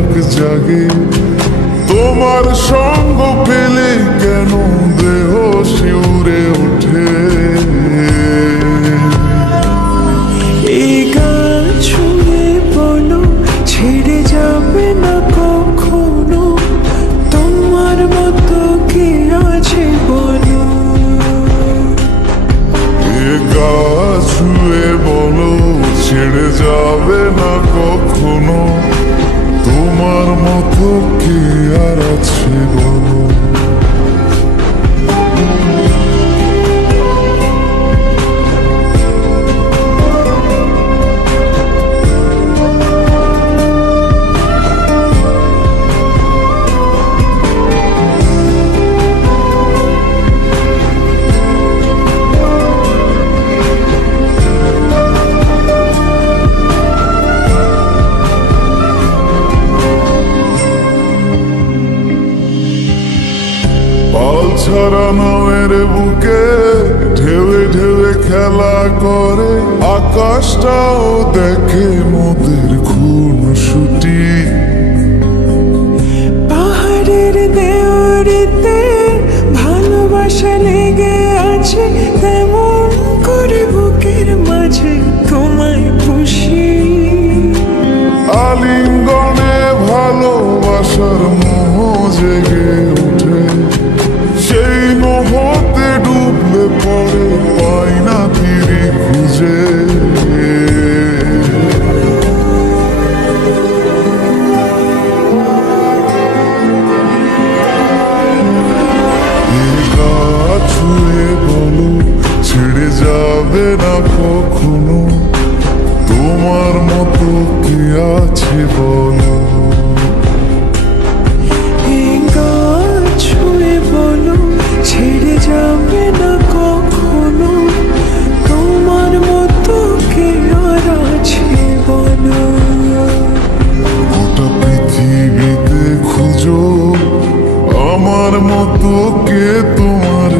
খোরাক জাগে। তোমার সঙ্গ পেলে কেন দেহ শিউরে ওঠে। এই গান শুনে বলো ছেড়ে যাবে না কখনো, তোমার মতো কে আছে বলো। এ গা ছুঁয়ে বলো ছেড়ে যাবে না কখনো, তোমার মতো কে আর আছে বলো। ছাড়া নামের বুকে ঢেউে ঢেউে খেলা করে, আকাশটাও দেখে মোদের খুনসুটি। পাহাড়ের দেওয়ারিতে ভালোবাসা লেগে আছে, তেমন করে বুকের মাঝে তোমায় খুশি। আলিঙ্গনে ভালোবাসার মোহ জেগে ওঠে, সেই মোহতে ডুবলে পরে পাই না তীরে খুঁজে। ছুঁয়ে বলো ছেড়ে যাবে না কখনো, তোমার মতো কে আছে বলো। ছুঁয়ে বলো ছেড়ে যাবে না কখনো, তোমার মতো কে আর আছে বলো। গোটা পৃথিবীতে খুঁজো আমার মতো কে তোমার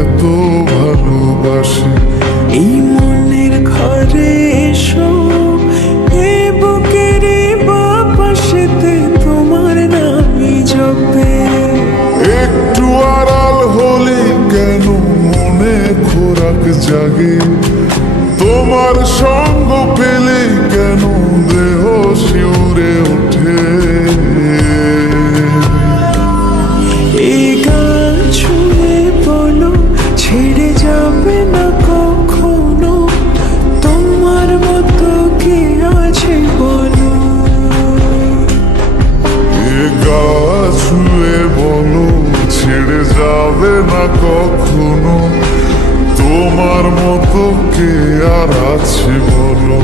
এত ভালোবাসে। এই মনের ঘরে এসো, এ বুকের বাপাশেতে তোমার নামই জপে। একটু আড়াল হলে কেন মনে খোরাক জাগে, তোমার সঙ্গ পেলে কেন দেহ শিউরে ওঠে। এই গান শুনে বলো ছেড়ে যাবে না কখনো, তোমার মতো কে আছে বলো। এ গা ছুঁয়ে বলো ছেড়ে যাবে না কখনো, তোমার মতো কে আর আছে বলো।